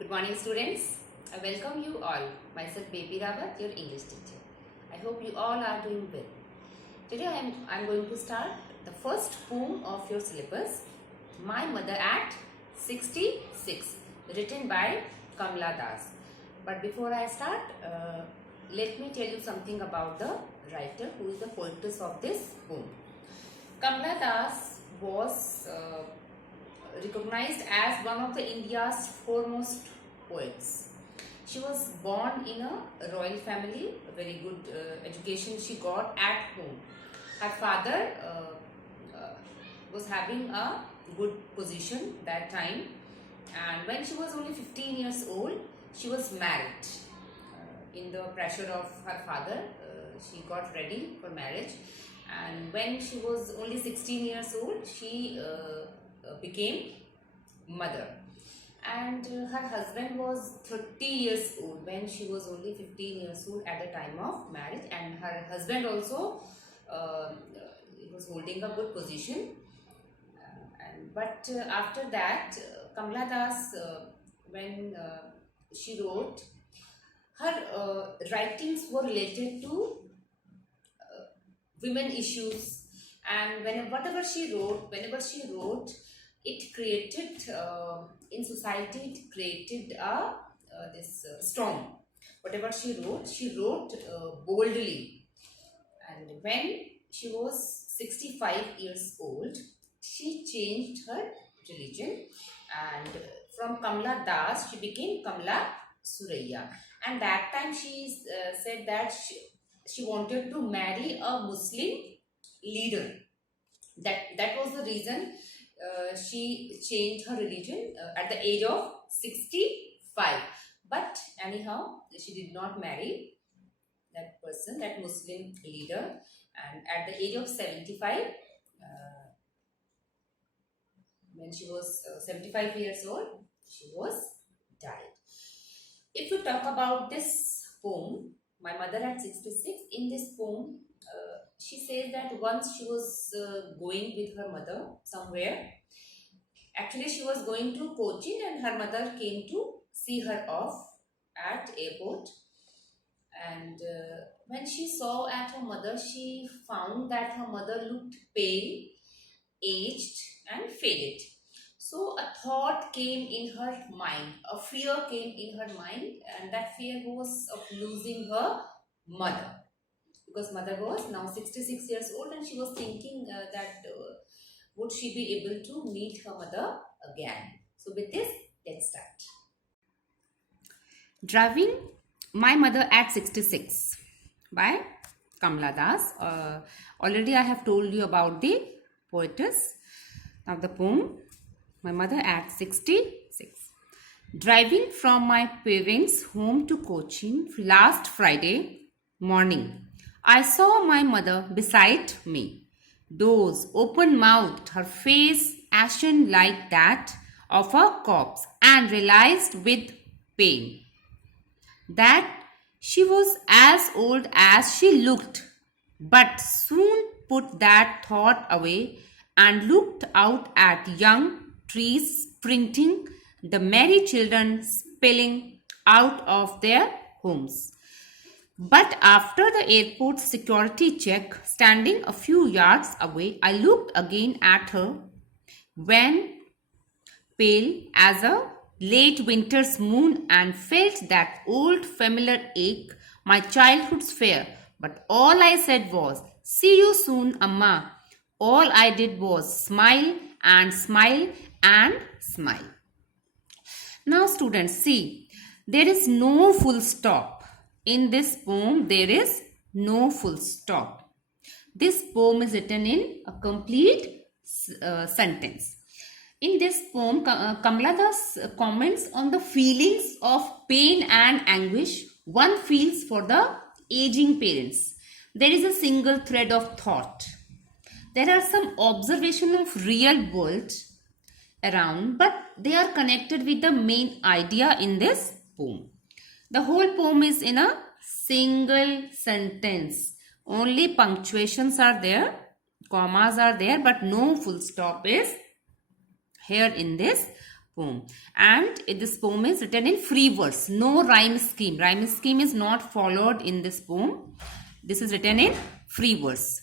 Good morning, students. I welcome you all. Myself, Baby Rawat, your English teacher. I hope you all are doing well. Today, I'm going to start the first poem of your syllabus, My Mother at 66, written by Kamla Das. But before I start, let me tell you something about the writer who is the poetess of this poem. Kamla Das was recognized as one of the India's foremost poets. She was born in a royal family, a very good education she got at home. Her father was having a good position that time, and when she was only 15 years old, she was married. In the pressure of her father, she got ready for marriage, and when she was only 16 years old, she became mother, and her husband was 30 years old when she was only 15 years old at the time of marriage, and her husband also was holding a good position. But after that, Kamla Das, when she wrote, her writings were related to women issues, and whenever she wrote, it created in society, it created this storm. Whatever she wrote boldly. And when she was 65 years old, she changed her religion, and from Kamla Das she became Kamla Suraiya. And that time she said that she wanted to marry a Muslim leader. That was the reason she changed her religion at the age of 65. But anyhow, she did not marry that person, that Muslim leader, and at the age of 75, when she was 75 years old, she was died. If we talk about this poem, My Mother at 66, in this poem, she says that once she was going with her mother somewhere. Actually, she was going to Cochin, and her mother came to see her off at airport. And when she saw at her mother, she found that her mother looked pale, aged, and faded. So a thought came in her mind, a fear came in her mind, and that fear was of losing her mother. Because mother was now 66 years old, and she was thinking that would she be able to meet her mother again. So with this, let's start. Driving My Mother at 66 by Kamla Das. Already I have told you about the poetess. Now the poem, My Mother at 66. Driving from my parents' home to Cochin last Friday morning, I saw my mother beside me. Doors open-mouthed, her face ashen like that of a corpse, and realized with pain that she was as old as she looked, but soon put that thought away and looked out at young trees sprinting, the merry children spilling out of their homes. But after the airport security check, standing a few yards away, I looked again at her, when pale as a late winter's moon, and felt that old familiar ache, my childhood's fear. But all I said was, "See you soon, Amma." All I did was smile and smile and smile. Now students, see, there is no full stop. In this poem, there is no full stop. This poem is written in a complete sentence. In this poem, Kamla Das comments on the feelings of pain and anguish one feels for the aging parents. There is a single thread of thought. There are some observation of real world around, but they are connected with the main idea in this poem. The whole poem is in a single sentence. Only punctuations are there, commas are there, but no full stop is here in this poem. And this poem is written in free verse, no rhyme scheme. Rhyme scheme is not followed in this poem. This is written in free verse.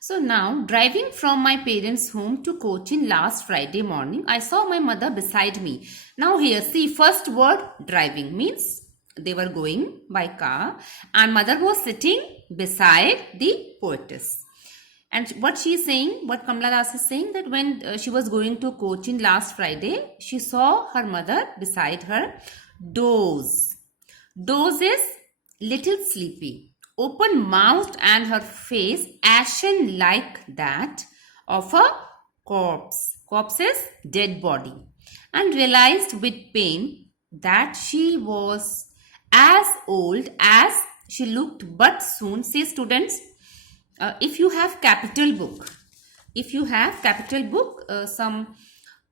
So now, driving from my parents' home to Cochin last Friday morning, I saw my mother beside me. Now here, see, first word driving means they were going by car and mother was sitting beside the poetess. And what she is saying, what Kamala Das is saying, that when she was going to Cochin last Friday, she saw her mother beside her. Doze. Doze is little sleepy, open mouthed, and her face ashen like that of a corpse. Corpse is dead body. And realized with pain that she was as old as she looked, but soon. See, students, if you have capital book, some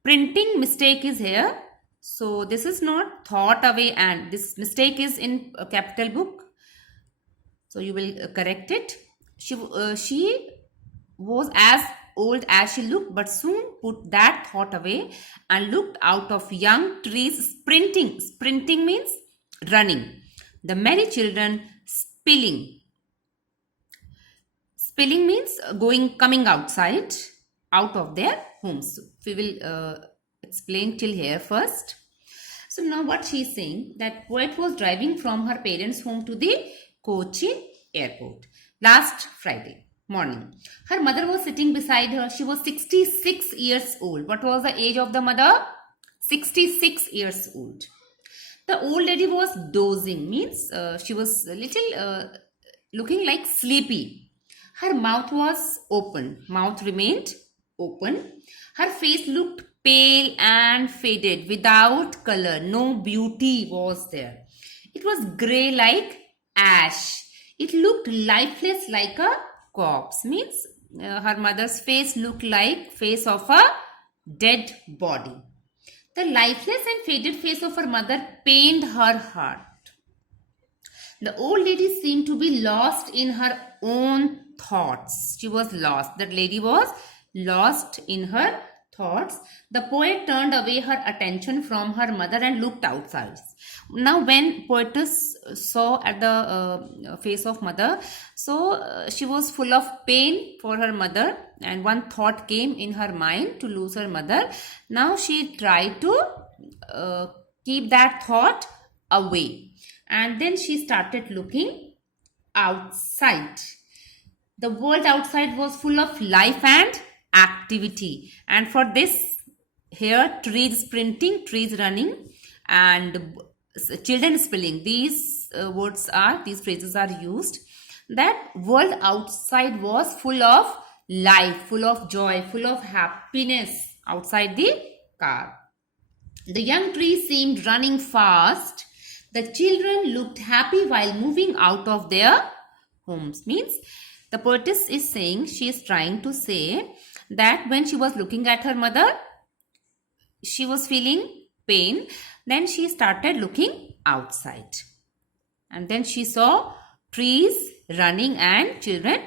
printing mistake is here. So this is not thought away, and this mistake is in a capital book. So you will correct it. She was as old as she looked, but soon put that thought away and looked out of young trees sprinting. Sprinting means running. The merry children spilling. Spilling means coming outside, out of their homes. We will explain till here first. So now what she is saying, that poet was driving from her parents' home to the Cochin airport last Friday morning. Her mother was sitting beside her. She was 66 years old. What was the age of the mother? 66 years old. The old lady was dozing, means she was a little looking like sleepy. Her mouth was open. Mouth remained open. Her face looked pale and faded, without color. No beauty was there. It was grey like ash. It looked lifeless like a corpse. Means her mother's face looked like face of a dead body. The lifeless and faded face of her mother pained her heart. The old lady seemed to be lost in her own thoughts. She was lost. That lady was lost in her thoughts. The poet turned away her attention from her mother and looked outside. Now when poetess saw at the face of mother, so she was full of pain for her mother, and one thought came in her mind to lose her mother. Now she tried to keep that thought away, and then she started looking outside. The world outside was full of life and activity, and for this here trees sprinting, trees running, and children spilling. These these phrases are used. That world outside was full of life, full of joy, full of happiness outside the car. The young trees seemed running fast. The children looked happy while moving out of their homes. Means the poetess is saying, she is trying to say that when she was looking at her mother, she was feeling pain. Then she started looking outside. And then she saw trees running and children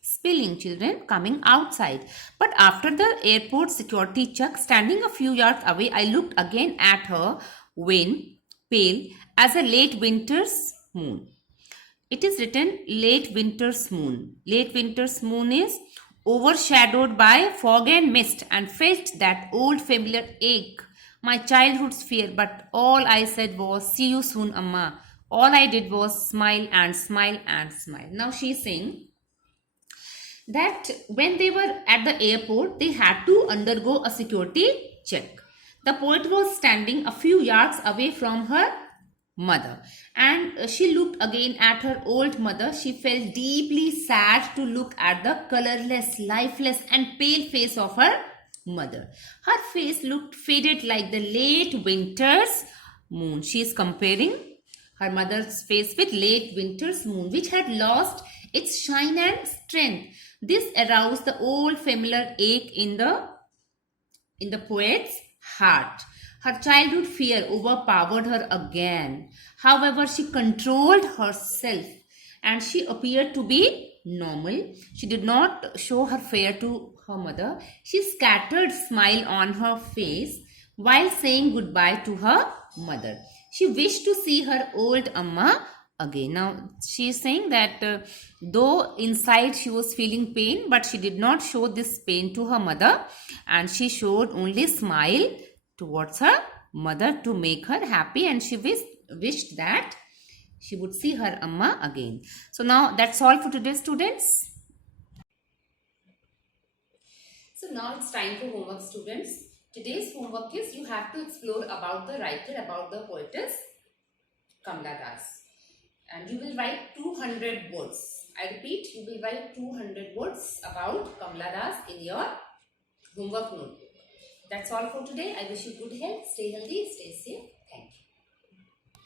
spilling, children coming outside. But after the airport security check, standing a few yards away, I looked again at her, wan, pale as a late winter's moon. It is written late winter's moon. Late winter's moon is overshadowed by fog and mist, and felt that old familiar ache, my childhood's fear. But all I said was, see you soon, Amma. All I did was smile and smile and smile. Now she is saying that when they were at the airport, they had to undergo a security check. The poet was standing a few yards away from her mother, and she looked again at her old mother. She felt deeply sad to look at the colorless, lifeless and pale face of her mother. Her face looked faded like the late winter's moon. She is comparing her mother's face with late winter's moon, which had lost its shine and strength. This aroused the old familiar ache in the poet's heart. Her childhood fear overpowered her again. However, she controlled herself and she appeared to be normal. She did not show her fear to her mother. She scattered smile on her face while saying goodbye to her mother. She wished to see her old Amma again. Now, she is saying that though inside she was feeling pain, but she did not show this pain to her mother, and she showed only smile towards her mother to make her happy, and she wished that she would see her Amma again. So now that's all for today, students. So now it's time for homework, students. Today's homework is you have to explore about the writer, about the poetess Kamla Das. And you will write 200 words. I repeat, you will write 200 words about Kamla Das in your homework notebook. That's all for today. I wish you good health, stay healthy, stay safe. Thank you.